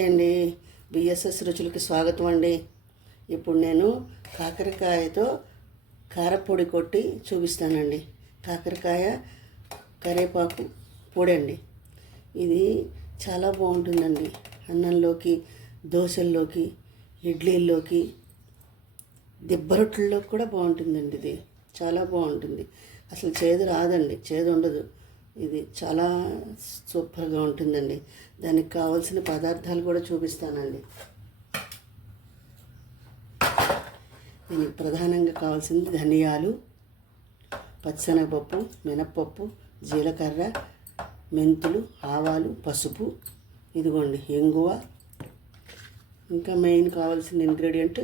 Hi అండి, BSS రుచులకి స్వాగతం అండి. ఇప్పుడు నేను కాకరకాయతో కారపొడి కొట్టి చూపిస్తానండి. కాకరకాయ కరివేపాకు పొడి అండి. ఇది చాలా బాగుంటుందండి. అన్నంలోకి, దోశల్లోకి, ఇడ్లీల్లోకి, దిబ్బరొట్లలోకి కూడా బాగుంటుందండి. ఇది చాలా బాగుంటుంది. అసలు చేదు రాదండి, చేదు ఉండదు. ఇది చాలా సూపర్గా ఉంటుందండి. దానికి కావాల్సిన పదార్థాలు కూడా చూపిస్తానండి. దీనికి ప్రధానంగా కావాల్సింది ధనియాలు, పచ్చిశనగపప్పు, మినప్పప్పు, జీలకర్ర, మెంతులు, ఆవాలు, పసుపు, ఇదిగోండి ఇంగువ. ఇంకా మెయిన్ కావాల్సిన ఇంగ్రీడియంట్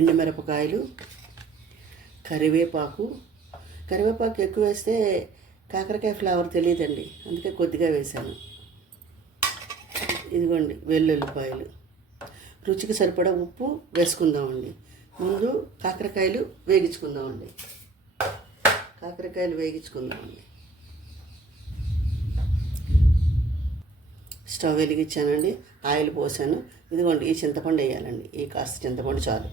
ఎండుమిరపకాయలు, కరివేపాకు ఎక్కువ వేస్తే కాకరకాయ ఫ్లేవర్ తెలియదండి, అందుకే కొద్దిగా వేశాను. ఇదిగోండి వెల్లుల్లిపాయలు, రుచికి సరిపడా ఉప్పు వేసుకుందామండి. ముందు కాకరకాయలు వేగించుకుందామండి. స్టవ్ వెలిగించానండి, ఆయిల్ పోసాను. ఇదిగోండి ఈ చింతపండు వేయాలండి. ఈ కాస్త చింతపండు చాలు.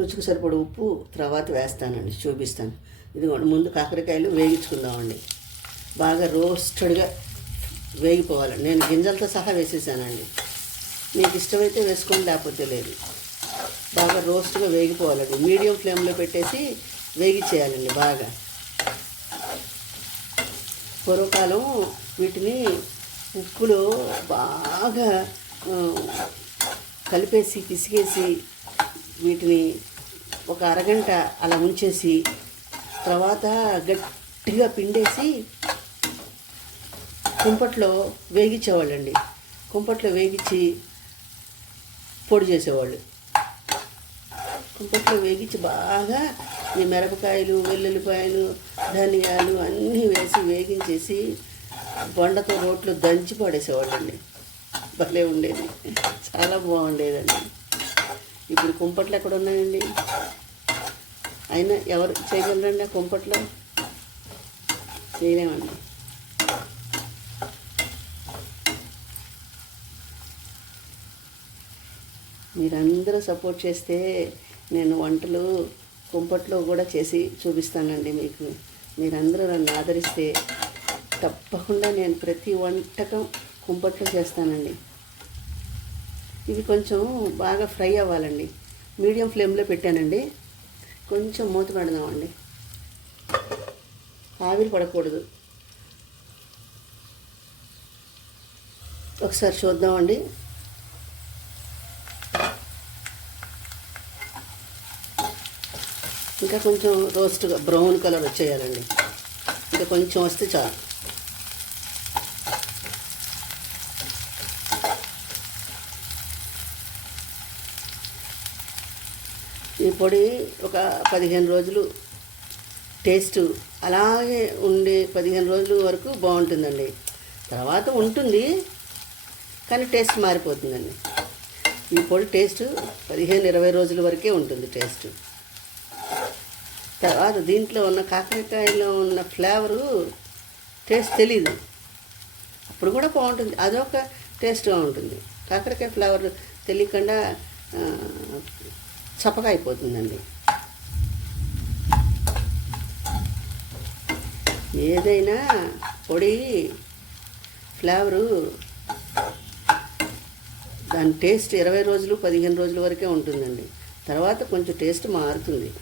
రుచికి సరిపడా ఉప్పు తర్వాత వేస్తానండి, చూపిస్తాను. ఇదిగోండి ముందు కాకరకాయలు వేగించుకుందామండి. బాగా రోస్టెడ్గా వేగిపోవాలండి. నేను గింజలతో సహా వేసేసానండి. మీకు ఇష్టమైతే వేసుకోండి, లేకపోతే లేదు. బాగా రోస్ట్గా వేగిపోవాలండి. మీడియం ఫ్లేమ్లో పెట్టేసి వేగించేయాలండి బాగా. పూర్వకాలం వీటిని ఉప్పులో బాగా కలిపేసి పిసిగేసి వీటిని ఒక అరగంట అలా ఉంచేసి తర్వాత గట్టిగా పిండేసి కుంపట్లో వేగించేవాళ్ళండి. కుంపట్లో వేగించి పొడి చేసేవాళ్ళు. కుంపట్లో వేగించి బాగా ఈ మిరపకాయలు, వెల్లుల్లిపాయలు, ధనియాలు అన్నీ వేసి వేగించేసి బొండతో రోట్లో దంచి పడేసేవాళ్ళండి. భలే ఉండేది, చాలా బాగుండేదండి. ఇప్పుడు కుంపట్లు ఎక్కడ ఉన్నాయండి? అయినా ఎవరు చేయగలరండి ఆ కుంపట్లో? చేయలేమండి. మీరందరూ సపోర్ట్ చేస్తే నేను వంటలు కుంపట్లో కూడా చేసి చూపిస్తానండి మీకు. మీరందరూ నన్ను ఆదరిస్తే తప్పకుండా నేను ప్రతి వంటకం కుంపట్లో చేస్తానండి. ఇవి కొంచెం బాగా ఫ్రై అవ్వాలండి. మీడియం ఫ్లేమ్లో పెట్టానండి. కొంచెం మూత పెడదామండి, ఆవిరి పడకూడదు. ఒకసారి చూద్దామండి. ఇంకా కొంచెం రోస్ట్గా బ్రౌన్ కలర్ వచ్చేయాలండి. ఇంకా కొంచెం వస్తే చాలు. ఈ పొడి ఒక 15 రోజులు టేస్ట్ అలాగే ఉండే 15 రోజుల వరకు బాగుంటుందండి. తర్వాత ఉంటుంది కానీ టేస్ట్ మారిపోతుందండి. ఈ పొడి టేస్ట్ 15-20 రోజుల వరకే ఉంటుంది టేస్ట్. తర్వాత దీంట్లో ఉన్న కాకరకాయలో ఉన్న ఫ్లేవరు టేస్ట్ తెలీదు, అప్పుడు కూడా బాగుంటుంది. అదొక టేస్ట్గా ఉంటుంది. కాకరకాయ ఫ్లేవర్ తెలియకుండా చప్పగా అయిపోతుందండి. ఏదైనా పొడి ఫ్లేవరు దాని టేస్ట్ 20 రోజులు 15 రోజుల వరకే ఉంటుందండి. తర్వాత కొంచెం టేస్ట్ మారుతుంది.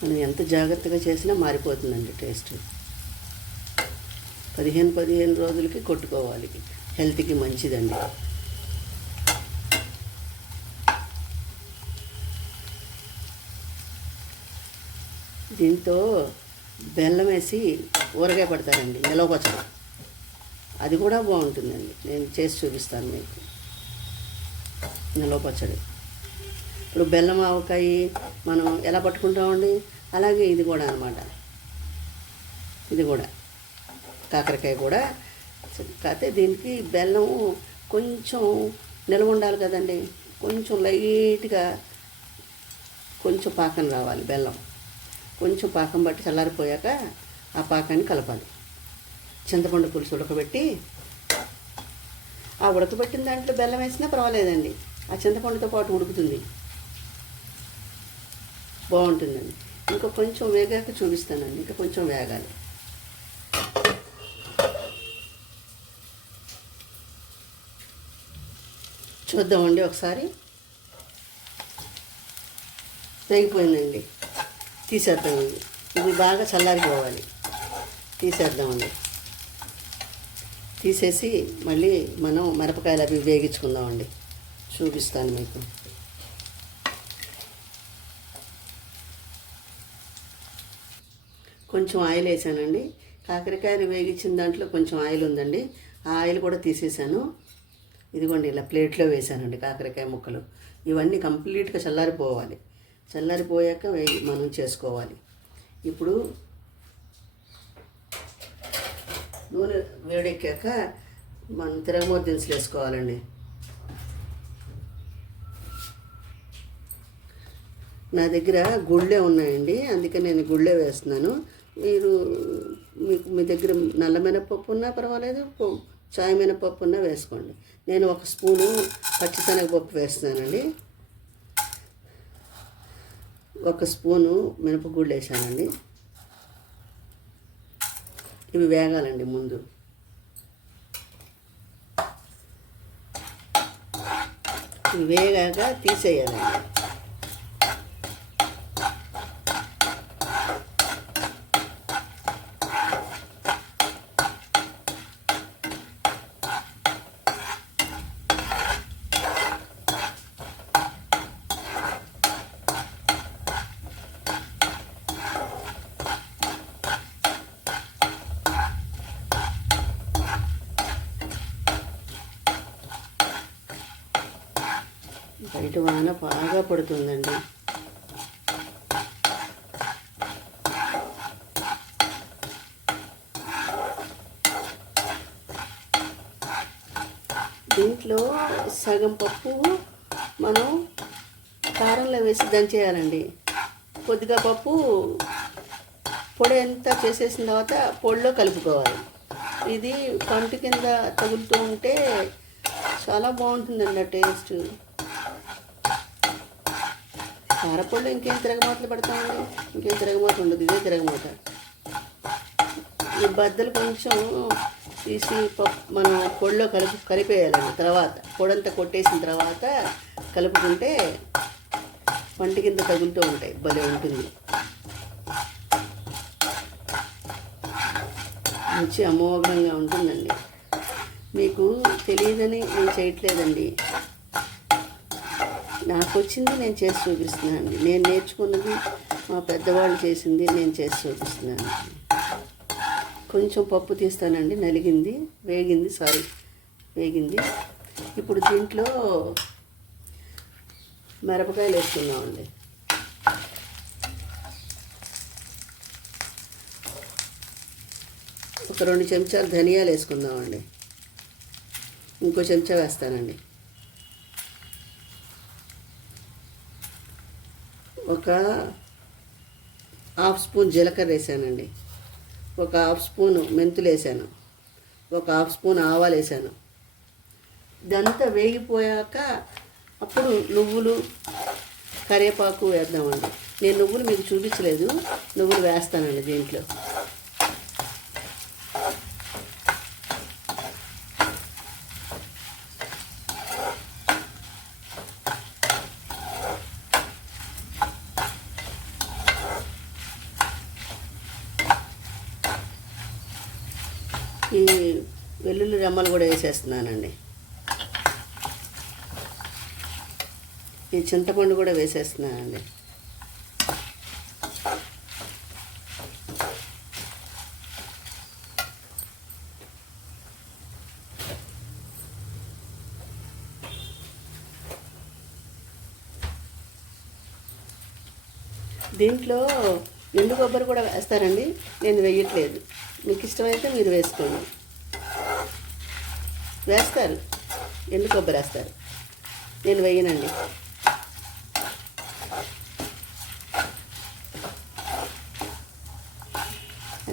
మనం ఎంత జాగ్రత్తగా చేసినా మారిపోతుందండి టేస్ట్. 15 రోజులకి కొట్టుకోవాలి. హెల్త్కి మంచిదండి. దీంతో బెల్లం వేసి ఊరగాయ పడతారండి, నిలవ పచ్చడి. అది కూడా బాగుంటుందండి. నేను చేసి చూపిస్తాను మీకు నిలవ పచ్చడి. ఇప్పుడు బెల్లం ఆవకాయ మనం ఎలా పట్టుకుంటామండి, అలాగే ఇది కూడా అన్నమాట. ఇది కూడా కాకరకాయ కూడా. కాకపోతే దీనికి బెల్లం కొంచెం నిలవ ఉండాలి కదండి. కొంచెం లైట్గా కొంచెం పాకం రావాలి బెల్లం. కొంచెం పాకం బట్టి చల్లారిపోయాక ఆ పాకాన్ని కలపాలి. చింతపండు పులుసు ఉడకబెట్టి ఆ ఉడకబెట్టిన దాంట్లో బెల్లం వేసినా పర్వాలేదండి, ఆ చింతపండుతో పాటు ఉడుకుతుంది, బాగుంటుందండి. ఇంకా కొంచెం వేగాక చూపిస్తానండి, ఇంకా కొంచెం వేగాలి. చూద్దామండి ఒకసారి. వేగిపోయిందండి, తీసేద్దాం. ఇది బాగా చల్లారిపోవాలి, తీసేద్దామండి. తీసేసి మళ్ళీ మనం మిరపకాయలు అవి వేగించుకుందామండి, చూపిస్తాను మీకు. కొంచెం ఆయిల్ వేసానండి, కాకరకాయలు వేగించిన దాంట్లో కొంచెం ఆయిల్ ఉందండి, ఆ ఆయిల్ కూడా తీసేసాను. ఇదిగోండి ఇలా ప్లేట్లో వేసానండి కాకరకాయ ముక్కలు. ఇవన్నీ కంప్లీట్గా చల్లారిపోవాలి, చల్లారిపోయాక మనం చేసుకోవాలి. ఇప్పుడు నూనె వేడెక్కాక మనం తిరగమూత దినుసులు వేసుకోవాలండి. నా దగ్గర గుళ్ళే ఉన్నాయండి, అందుకే నేను గుళ్ళే వేస్తున్నాను. మీరు మీ దగ్గర నల్ల మినపప్పు ఉన్నా పర్వాలేదు, చాయ్ మినపప్పు ఉన్నా వేసుకోండి. నేను 1 స్పూను పచ్చిశనగపప్పు వేస్తున్నానండి, 1 స్పూను మినపగుళ్ళు వేసానండి. ఇవి వేగాలండి ముందు. ఇవి వేగాక తీసేయాలండి. బయట వాన బాగా పడుతుందండి. దీంట్లో సగం పప్పు మనం కారంలో వేసి దంచేయాలండి. కొద్దిగా పప్పు పొడి అంతా చేసేసిన తర్వాత పొడిలో కలుపుకోవాలి. ఇది పంటి కింద తగులుతూ ఉంటే చాలా బాగుంటుందండి ఆ టేస్ట్. కారపొడిలో ఇంకేం తిరగమాతలు పెడతామండి, ఇంకేం తిరగమాత ఉండదు, ఇదే తిరగమాత. ఈ బద్దలు కొంచెం తీసి మనం పొడిలో కలిపేయాలండి. తర్వాత పొడంతా కొట్టేసిన తర్వాత కలుపుకుంటే పంటి కింద తగులుతూ ఉంటాయి, భలే ఉంటుంది. మంచి అమోఘంగా ఉంటుందండి. మీకు తెలియదని నేను చేయట్లేదండి, నాకు వచ్చింది నేను చేసి చూపిస్తున్నాను. నేను నేర్చుకున్నది మా పెద్దవాళ్ళు చేసింది నేను చేసి చూపిస్తున్నాను. కొంచెం పప్పు తీస్తానండి, నలిగింది, వేగింది. ఇప్పుడు దీంట్లో మిరపకాయలు వేసుకున్నామండి. ఒక 2 చెంచాలు ధనియాలు వేసుకుందామండి, ఇంకో చెంచా వేస్తానండి. ఒక 1/2 స్పూన్ జీలకర్ర వేసానండి, ఒక 1/2 స్పూను మెంతులు వేసాను, ఒక 1/2 స్పూన్ ఆవాలు వేసాను. ఇదంతా వేగిపోయాక అప్పుడు నువ్వులు, కరివేపాకు వేద్దామండి. నేను నువ్వులు మీకు చూపించలేదు, నువ్వులు వేస్తానండి దీంట్లో. ఈ వెల్లుల్లి రెమ్మలు కూడా వేసేస్తున్నానండి. ఈ చింతపండు కూడా వేసేస్తున్నానండి. దీంట్లో ఎండు కొబ్బరి కూడా వేస్తారండి, నేను వేయట్లేదు. మీకు ఇష్టమైతే మీరు వేసుకోండి. వేస్తారు, ఎండు కొబ్బరి వేస్తారు, నేను వేయనండి.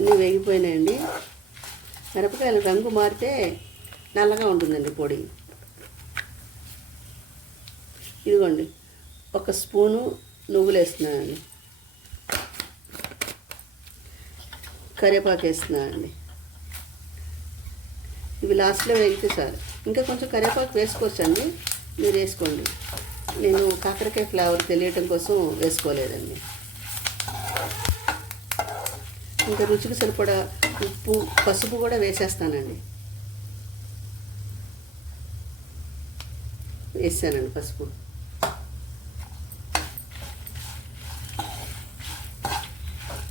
అన్నీ వేగిపోయినాయండి. మిరపకాయలు రంగు మారితే నల్లగా ఉంటుందండి పొడి. ఇదిగోండి, 1 స్పూను నువ్వులు వేస్తున్నానండి, కరివేపాకు వేస్తున్నానండి. ఇవి లాస్ట్లో వేగితే చాలు. ఇంకా కొంచెం కరివేపాకు వేసుకోవచ్చండి, మీరు వేసుకోండి. నేను కాకరకాయ ఫ్లేవర్ తెలియటం కోసం వేసుకోలేదండి. ఇంకా రుచికి సరిపడా ఉప్పు, పసుపు కూడా వేసేస్తానండి. వేసానండి పసుపు.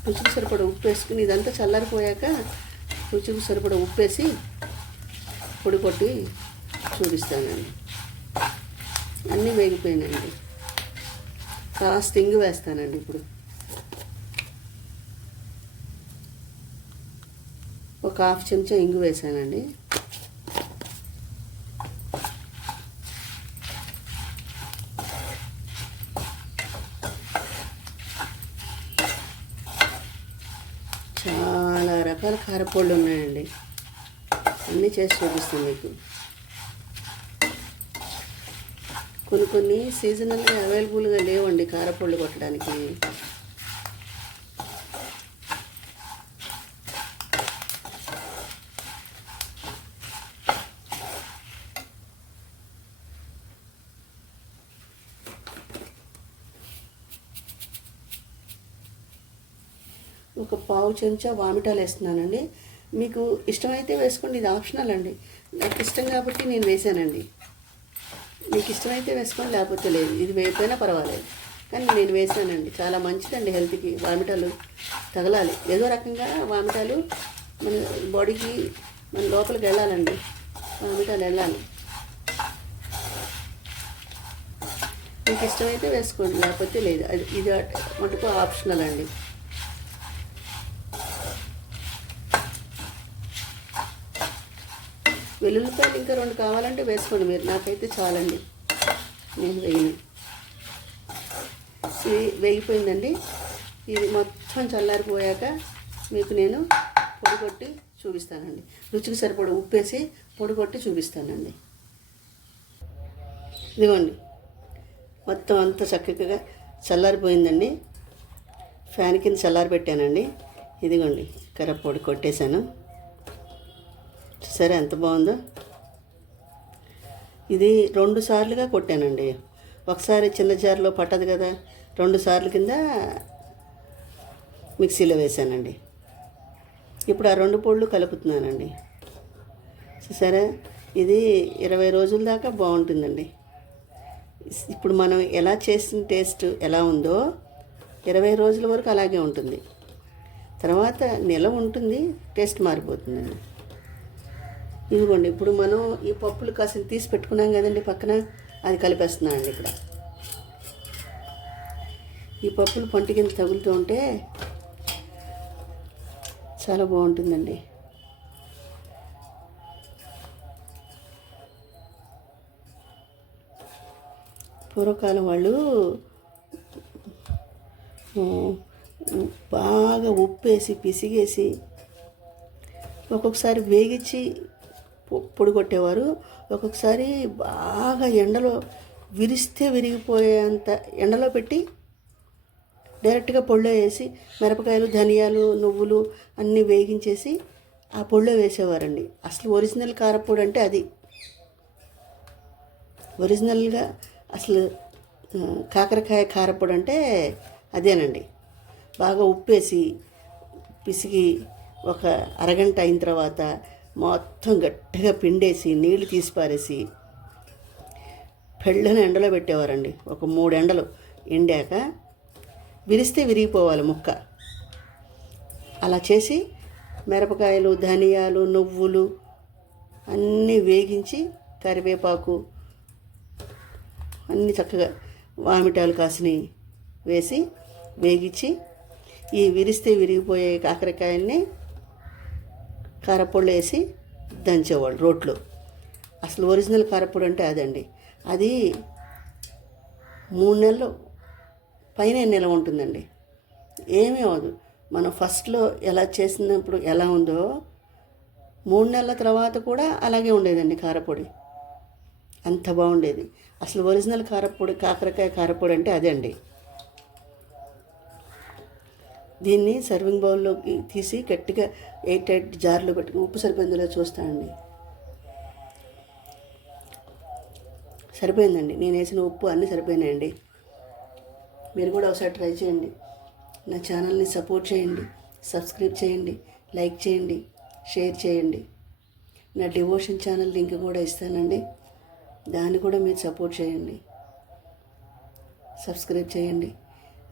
రుచికి సరిపడా ఉప్పు వేసుకుని ఇదంతా చల్లారిపోయాక రుచికి సరిపడా ఉప్పు వేసి పొడి కొట్టి చూపిస్తానండి. అన్నీ వేగిపోయినాయండి. కాస్త ఇంగు వేస్తానండి. ఇప్పుడు ఒక 1/2 చెంచా ఇంగు వేసానండి. చాలా రకాల కారపొళ్ళు ఉన్నాయండి, అన్నీ చేసి చూపిస్తాను మీకు. కొన్ని సీజనల్గా అవైలబుల్గా లేవండి కారపొళ్ళు కొట్టడానికి. ఒక 1/2 చెంచా వామిటాలు వేస్తున్నానండి. మీకు ఇష్టమైతే వేసుకోండి, ఇది ఆప్షనల్ అండి. నాకు ఇష్టం కాబట్టి నేను వేసానండి. మీకు ఇష్టమైతే వేసుకోండి, లేకపోతే లేదు. ఇది వేయకపోయినా పర్వాలేదు, కానీ నేను వేసానండి. చాలా మంచిదండి హెల్త్కి. వామిటాలు తగలాలి, ఏదో రకంగా వామిటాలు మన బాడీకి, మన లోపలికి వెళ్ళాలండి. వామిటాలు వెళ్ళాలి. మీకు ఇష్టమైతే వేసుకోండి, లేకపోతే లేదు. ఇది మటుకు ఆప్షనల్ అండి. వెల్లుల్లిపాయలు ఇంకా 2 కావాలంటే వేసుకోండి మీరు, నాకైతే చాలండి, నేను వేయను. ఇది వేగిపోయిందండి. ఇది మొత్తం చల్లారిపోయాక మీకు నేను పొడి కొట్టి చూపిస్తానండి. రుచికి సరిపడా ఉప్పేసి పొడి కొట్టి చూపిస్తానండి. ఇదిగోండి, మొత్తం అంతా చక్కగా చల్లారిపోయిందండి. ఫ్యాన్ కింద చల్లారి పెట్టానండి. ఇదిగోండి, కరివేపాకు కొట్టేశాను. సరే, ఎంత బాగుందో. ఇది 2 సార్లుగా కొట్టానండి. ఒకసారి చిన్న జార్లో పట్టదు కదా, 2 సార్లు కింద మిక్సీలో వేసానండి. ఇప్పుడు ఆ 2 పొడులు కలుపుతున్నానండి. సరే, ఇది 20 రోజుల దాకా బాగుంటుందండి. ఇప్పుడు మనం ఎలా చేసిన టేస్ట్ ఎలా ఉందో 20 రోజుల వరకు అలాగే ఉంటుంది. తర్వాత నిలవ ఉంటుంది, టేస్ట్ మారిపోతుందండి. ఇదిగోండి, ఇప్పుడు మనం ఈ పప్పులు కాసిన తీసి పెట్టుకున్నాం కదండి పక్కన, అది కలిపేస్తున్నాను అండి. ఇక్కడ ఈ పప్పులు పంటి కింద తగులుతూ ఉంటే చాలా బాగుంటుందండి. పూర్వకాలం వాళ్ళు బాగా ఉప్పేసి పిసిగేసి ఒక్కొక్కసారి వేగించి పొడి కొట్టేవారు. ఒక్కొక్కసారి బాగా ఎండలో విరిస్తే విరిగిపోయేంత ఎండలో పెట్టి డైరెక్ట్గా పొడిలో వేసి మిరపకాయలు, ధనియాలు, నువ్వులు అన్నీ వేగించేసి ఆ పొడిలో వేసేవారండి. అసలు ఒరిజినల్ కారపొడి అంటే అది. ఒరిజినల్గా అసలు కాకరకాయ కారపొడి అంటే అదేనండి. బాగా ఉప్పేసి పిసికి ఒక అరగంట అయిన తర్వాత మొత్తం గట్టిగా పిండేసి నీళ్లు తీసి పారేసి పెళ్ళని ఎండలో పెట్టేవారండి. ఒక 3 ఎండలు ఎండాక విరిస్తే విరిగిపోవాలి ముక్క. అలా చేసి మిరపకాయలు, ధనియాలు, నువ్వులు అన్నీ వేగించి, కరివేపాకు అన్నీ చక్కగా వామిటాలు కాసిని వేసి వేగించి ఈ విరిస్తే విరిగిపోయే కాకరకాయల్ని కారపొడి వేసి దంచేవాళ్ళు రోట్లో. అసలు ఒరిజినల్ కారపొడి అంటే అదండి. అది 3 నెలలు పైన నిలవ ఉంటుందండి, ఏమీ అవ్వదు. మనం ఫస్ట్లో ఎలా చేసినప్పుడు ఎలా ఉందో 3 నెలల తర్వాత కూడా అలాగే ఉండేదండి కారపొడి. అంత బాగుండేది. అసలు ఒరిజినల్ కారపొడి, కాకరకాయ కారపొడి అంటే అదే అండి. దీన్ని సర్వింగ్ బౌల్లోకి తీసి గట్టిగా ఎయిట్ జార్లో పెట్టుకుని ఉప్పు సరిపోయిందో చూస్తానండి. సరిపోయిందండి. నేను వేసిన ఉప్పు అన్నీ సరిపోయినాయండి. మీరు కూడా ఒకసారి ట్రై చేయండి. నా ఛానల్ని సపోర్ట్ చేయండి, సబ్స్క్రైబ్ చేయండి, లైక్ చేయండి, షేర్ చేయండి. నా డివోషన్ ఛానల్ లింక్ కూడా ఇస్తానండి, దాన్ని కూడా మీరు సపోర్ట్ చేయండి, సబ్స్క్రైబ్ చేయండి.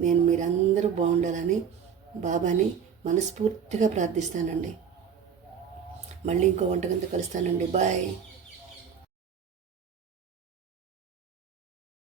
నేను మీరందరూ బాగుండాలని బాబాని మనస్ఫూర్తిగా ప్రార్థిస్తానండి. మళ్ళీ ఇంకో వంటకంతో కలుస్తానండి. బాయ్.